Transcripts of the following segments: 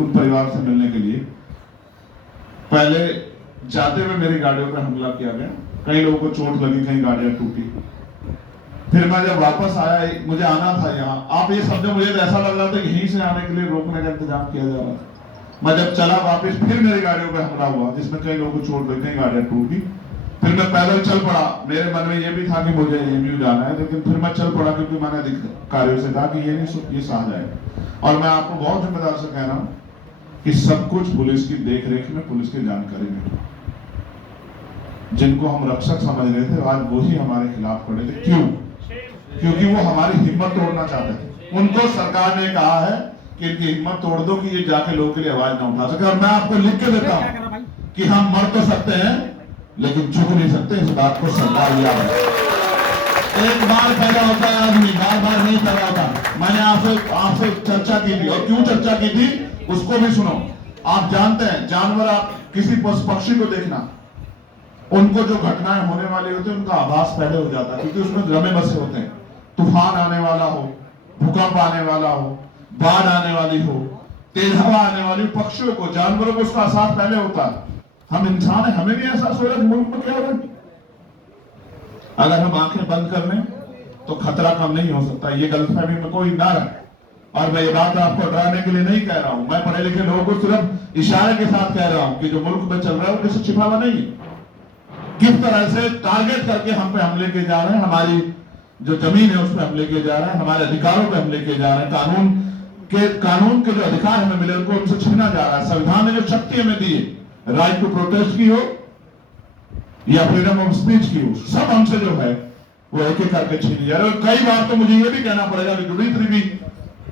उन परिवार से मिलने के लिए। पहले जाते हुए मेरी गाड़ियों पर हमला किया गया, कई लोगों को चोट लगी, कई गाड़ियां टूटी। फिर मैं जब वापस आया, मुझे आना था यहाँ, आप ये समझो मुझे ऐसा लग रहा था कि यहीं से आने के लिए रोकने का इंतजाम किया जा रहा था। मैं जब चला वापस, फिर मेरी गाड़ियों पे हमला हुआ जिसमें कई लोगों को चोट लगी, कई गाड़ियां टूटी। फिर मैं पैदल चल पड़ा, मेरे मन में ये भी था कि मुझे एमयू जाना है, लेकिन फिर मैं चल पड़ा क्योंकि मैंने अधिकारियों से कहा कि ये नहीं, ये सह जाएगा। और मैं आपको बहुत जिम्मेदार से कह रहा हूँ कि सब कुछ पुलिस की देख रेख में, पुलिस की जानकारी में। जिनको हम रक्षक समझ रहे थे आज वही हमारे खिलाफ खड़े थे। क्यों? क्योंकि वो हमारी हिम्मत तोड़ना चाहते थे। उनको सरकार ने कहा है कि इनकी हिम्मत तोड़ दो कि ये जाके लोगों के लिए आवाज ना उठा सके। और मैं आपको लिख के देता हूं कि हम मर तो सकते हैं लेकिन झुक नहीं सकते, इस बात को सरकार याद रखे। एक बार पैदा होता है आदमी, बार बार नहीं पैदा होता। मैंने आपसे चर्चा की थी, और क्यों चर्चा की थी उसको भी सुनो। आप जानते हैं जानवर, आप किसी पशु पक्षी को देखना, उनको जो घटनाएं होने वाली होती है उनका आभास पहले हो जाता है, क्योंकि उसमें रमे बसे होते हैं। तूफान आने वाला हो, भूकंप आने वाला हो, बाढ़ आने वाली हो, तेज हवा आने वाली, पक्षियों को, जानवरों को उसका एहसास पहले होता है। हम इंसान है, हमें भी एहसास हो रहा है मुल्क में क्या हो रहा है। अगर हम आंखें बंद कर लें तो खतरा कम नहीं हो सकता, ये गलतफहमी में कोई ना रहे। और मैं ये बात आपको डराने के लिए नहीं कह रहा हूं, मैं पढ़े लिखे लोगों को सिर्फ इशारे के साथ कह रहा हूं कि जो मुल्क में चल रहा है वो किसी छिपा हुआ नहीं। किस तरह से टारगेट करके हम पे हमले किए जा रहे हैं, हमारी जो जमीन है उस पर हमले किए जा रहे हैं, हमारे अधिकारों पे हमले किए जा रहे हैं, कानून के जो अधिकार हमें मिले उनको हमसे छीना जा रहा है। संविधान ने जो शक्ति हमें दी है, राइट टू प्रोटेस्ट की हो या फ्रीडम ऑफ स्पीच की हो, सब हमसे जो है वो एक एक करके छीनी जा रही है। कई बार तो मुझे ये भी कहना पड़ेगा कि जुडिशरी भी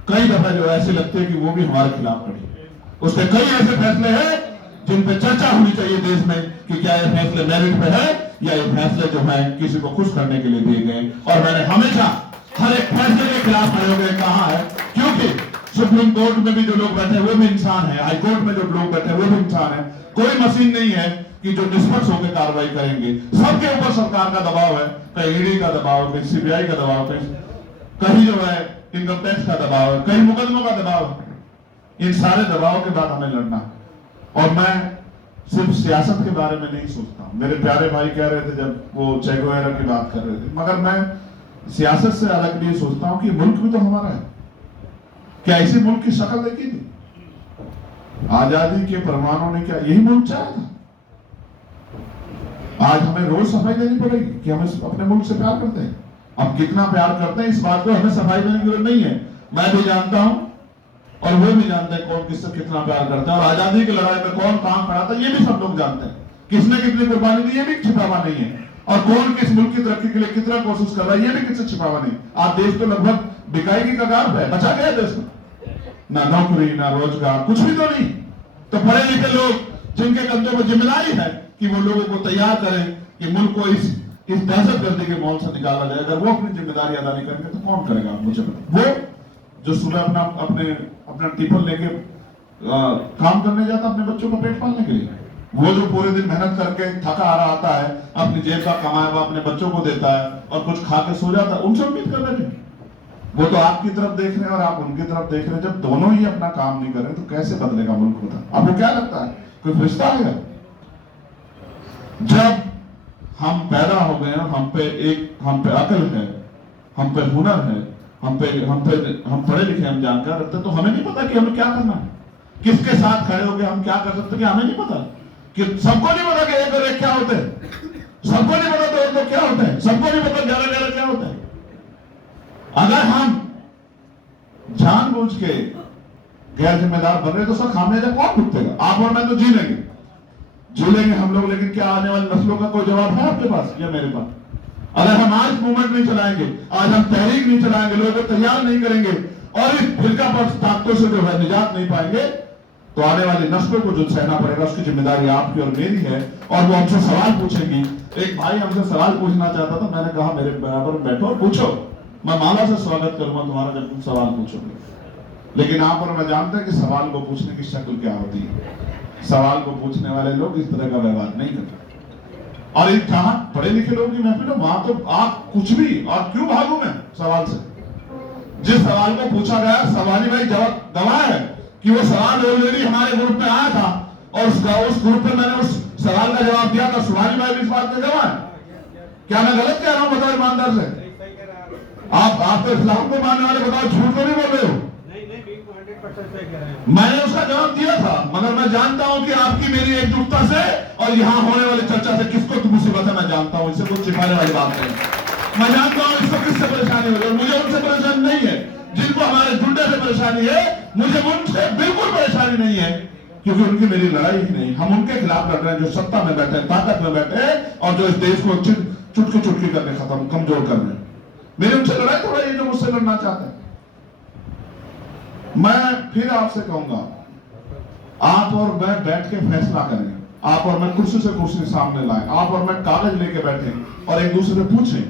कई दफा जो ऐसे लगते हैं कि वो भी हमारे खिलाफ खड़ी। उसके कई ऐसे फैसले हैं जिन पे चर्चा होनी चाहिए देश में कि क्या ये फैसले मेरिट पे है या ये फैसले जो है किसी को खुश करने के लिए दिए गए। और मैंने हमेशा हर एक फैसले के खिलाफ खड़े होकर कहा है, क्योंकि सुप्रीम कोर्ट में भी जो लोग बैठे वो भी इंसान है, हाई कोर्ट में जो लोग बैठे वो भी इंसान है। कोई मशीन नहीं है कि जो निष्पक्ष होकर कार्रवाई करेंगे। सबके ऊपर सरकार का दबाव है, कहीं ईडी का दबाव, कहीं सीबीआई का दबाव, कहीं जो है इनकम टैक्स का दबाव है, कहीं मुकदमों का दबाव है। इन सारे दबाव के बाद हमें लड़ना है। और मैं सिर्फ सियासत के बारे में नहीं सोचता। मेरे प्यारे भाई कह रहे थे जब वो चे गुवेरा की बात कर रहे थे, मगर मैं सियासत से अलग लिए सोचता हूं कि मुल्क भी तो हमारा है। क्या इसी मुल्क की शक्ल देखी थी? आजादी के परमाणु ने क्या यही मुल्क चाहा था? आज हमें रोज सफाई देनी पड़ेगी कि हम अपने मुल्क से प्यार करते हैं। हम कितना प्यार करते हैं इस बात को हमें सफाई देने की जरूरत नहीं है। मैं भी जानता हूं और वो भी जानते हैं कौन किससे कितना प्यार करता है, और आजादी की लड़ाई में कौन कहां खड़ा था ये भी सब लोग जानते हैं। किसने कितनी कुर्बानी दी ये भी छिपा हुआ नहीं है, और कौन किस मुल्क की तरक्की के लिए कितना कोशिश कर रहा है ये भी किससे छिपा हुआ नहीं। आज देश तो लगभग बिकाई की कगार पे है, बचा गया देश में, ना नौकरी ना रोजगार, कुछ भी तो नहीं। तो पढ़े लिखे लोग जिनके कंधों पर जिम्मेदारी है कि वो लोगों को तैयार करें कि मुल्क को इस दहशतगर्दी के मौल से निकाला जाए, अगर वो अपनी जिम्मेदारी अदा नहीं करेंगे तो कौन करेगा? मुझे वो जो सुबह अपना टिफिन लेके काम करने जाता अपने बच्चों का पेट पालने के लिए, वो जो पूरे दिन मेहनत करके थका आ रहा आता है, अपनी जेब का कमाया हुआ अपने बच्चों को देता है और कुछ खा के सो जाता है, उनसे उम्मीद कर बैठे। वो तो आपकी तरफ देख रहे हैं और आप उनकी तरफ देख रहे हैं। जब दोनों ही अपना काम नहीं कर रहे तो कैसे बदलेगा मुल्क? होता आपको क्या लगता है कोई फरिश्ता आएगा? जब हम पैदा हो गए, हम पे अकल है, हम पे हुनर है, हम पढ़े लिखे, हम जानकार रखते, तो हमें नहीं पता कि हमें क्या करना है, किसके साथ खड़े होकर हम क्या कर सकते, कि हमें नहीं पता, कि सबको नहीं पता कि एक और एक क्या होते हैं, सबको नहीं पता दो दो क्या होते हैं, सबको नहीं पता 11-11 क्या होते हैं। अगर हम जानबूझ के गैर जिम्मेदार बन रहे तो सब खामियाजा कौन भुगतेगा? आप और मैं तो जी लेंगे हम लोग, लेकिन क्या आने वाली नस्लों का कोई जवाब है आपके पास या मेरे पास? अगर हम आज मूवमेंट नहीं चलाएंगे, आज हम तहरीक नहीं चलाएंगे, लोगों को तैयार नहीं करेंगे और इस फिरकापरस्त ताकतों से जो है निजात नहीं पाएंगे, तो आने वाली नस्लों को जो सहना पड़ेगा उसकी जिम्मेदारी आपकी और मेरी है। और वो हमसे सवाल पूछेंगी। एक भाई हमसे सवाल पूछना चाहता था, मैंने कहा मेरे बराबर बैठो और पूछो, मैं माला से स्वागत करूंगा तुम्हारा जब तुम सवाल पूछोगे। लेकिन आप और मैं जानते हैं कि सवाल को पूछने की शक्ल क्या होती है। सवाल को पूछने वाले लोग इस तरह का व्यवहार नहीं करते। और एक जहां पढ़े लिखे लोगों की महफिल है वहां तो आप कुछ भी, और क्यों भागू मैं सवाल से? जिस सवाल को पूछा गया सवाली भाई जवाब गवाह है, कि वो सवाल ऑलरेडी हमारे ग्रुप में आया था और उस ग्रुप में मैंने उस सवाल का जवाब दिया था। सुभाष भाई भी इस बात के गवाह हैं। क्या मैं गलत कह रहा हूं? बताओ ईमानदार से। आप तो इस्लाम को मानने वाले, बताओ झूठ तो नहीं बोल रहे हो? मैंने उसका जवाब दिया था, मगर मैं जानता हूं कि आपकी मेरी एकजुटता से और यहां होने वाली चर्चा से किसको तो मुसीबत है मैं जानता हूं। इससे कुछ छिपाने वाली बात नहीं। मैं जानता हूं इसको किससे परेशानी हो रही है। मुझे उनसे परेशानी नहीं है जिनको हमारे जुड़ने से परेशानी है। मुझे उनसे बिल्कुल परेशानी नहीं है, क्योंकि उनकी मेरी लड़ाई ही नहीं। हम उनके खिलाफ लड़ रहे हैं जो सत्ता में बैठे, ताकत में बैठे और जो इस देश को चुटकी चुटकी करके खत्म कमजोर कर रहे हैं। मेरी उनसे लड़ाई थोड़ा ये जो मुझसे लड़ना चाहते हैं। मैं फिर आपसे कहूंगा, आप और मैं बैठ के फैसला करें। आप और मैं कुर्सी से कुर्सी सामने लाएं। आप और मैं कागज लेके बैठे और एक दूसरे से पूछें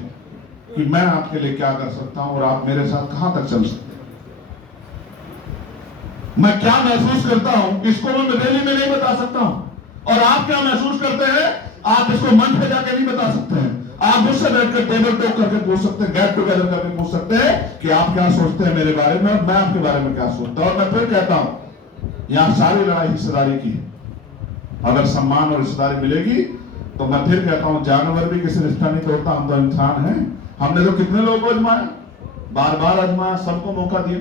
कि मैं आपके लिए क्या कर सकता हूं और आप मेरे साथ कहां तक चल सकते हैं। मैं क्या महसूस करता हूं इसको मैं रैली में नहीं बता सकता हूं, और आप क्या महसूस करते हैं आप इसको मंच पे जाके नहीं बता सकते हैं। आप मुझसे बैठकर टेबल टॉक करके पूछ सकते हैं, गेट टुगेदर करके पूछ सकते हैं कि आप क्या सोचते हैं मेरे बारे में और मैं आपके बारे में क्या सोचता हूं। और मैं फिर कहता हूं, यहां सारी लड़ाई हिस्सेदारी की है। अगर सम्मान और हिस्सेदारी मिलेगी तो मैं फिर कहता हूं, जानवर भी किसी रिश्ता नहीं तोड़ता, हम तो इंसान हैं। हमने तो कितने लोगों को आजमाया, बार बार आजमाया, सबको मौका दिया,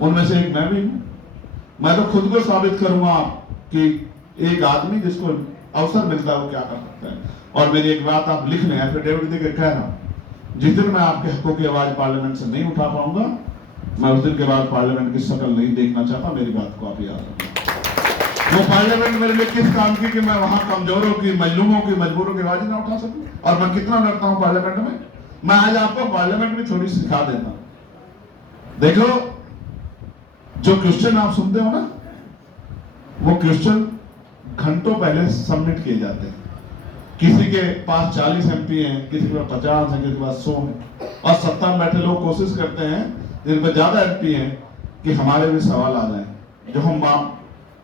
उनमें से एक मैं भी हूं। मैं तो खुद को साबित करूंगा कि एक आदमी जिसको अवसर मिलता है वो क्या कर सकता है। और मेरी एक बात आप लिख लें, एफिडेविट देकर कह रहा हूं, जिस दिन मैं आपके हकों की आवाज पार्लियामेंट से नहीं उठा पाऊंगा, मैं उस दिन के बाद पार्लियामेंट की शक्ल नहीं देखना चाहता। मेरी बात को आप याद रखें। वो पार्लियामेंट मेरे लिए किस काम की कि मैं वहां कमजोरों की, मजलूमों की, मजबूरों की आवाज ना उठा सकूं। और मैं कितना लड़ता हूं पार्लियामेंट में। मैं आज आपको पार्लियामेंट में थोड़ी सिखा देता हूं। देखो, जो क्वेश्चन आप सुनते हो ना, वो क्वेश्चन घंटों पहले सबमिट किए जाते हैं। किसी के पास 40 MP हैं, किसी के पास 50 हैं, किसी के पास 100 हैं, और सत्ता में बैठे लोग कोशिश करते हैं जिनमें ज्यादा MP हैं कि हमारे भी सवाल आ जाए, जो हम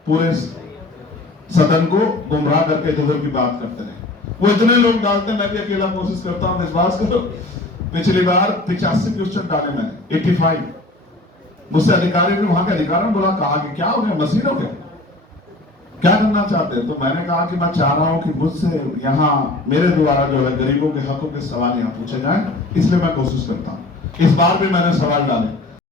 पूरे सदन को गुमराह करके इधर की बात करते रहे। वो इतने लोग डालते हैं, मैं भी अकेला कोशिश करता हूं। विश्वास करो, पिछली बार 85 क्वेश्चन डाले मैंने, 85। मुझसे अधिकारी ने, वहां के अधिकारियों ने बोला, कहा कि क्या हो गया, मशीन हो गया, क्या करना चाहते हैं? तो मैंने कहा कि मैं चाह रहा हूं कि मुझसे यहाँ मेरे द्वारा जो है गरीबों के हकों के सवाल यहाँ पूछे जाएं, इसलिए मैं कोशिश करता हूं। इस बार भी मैंने सवाल डाले।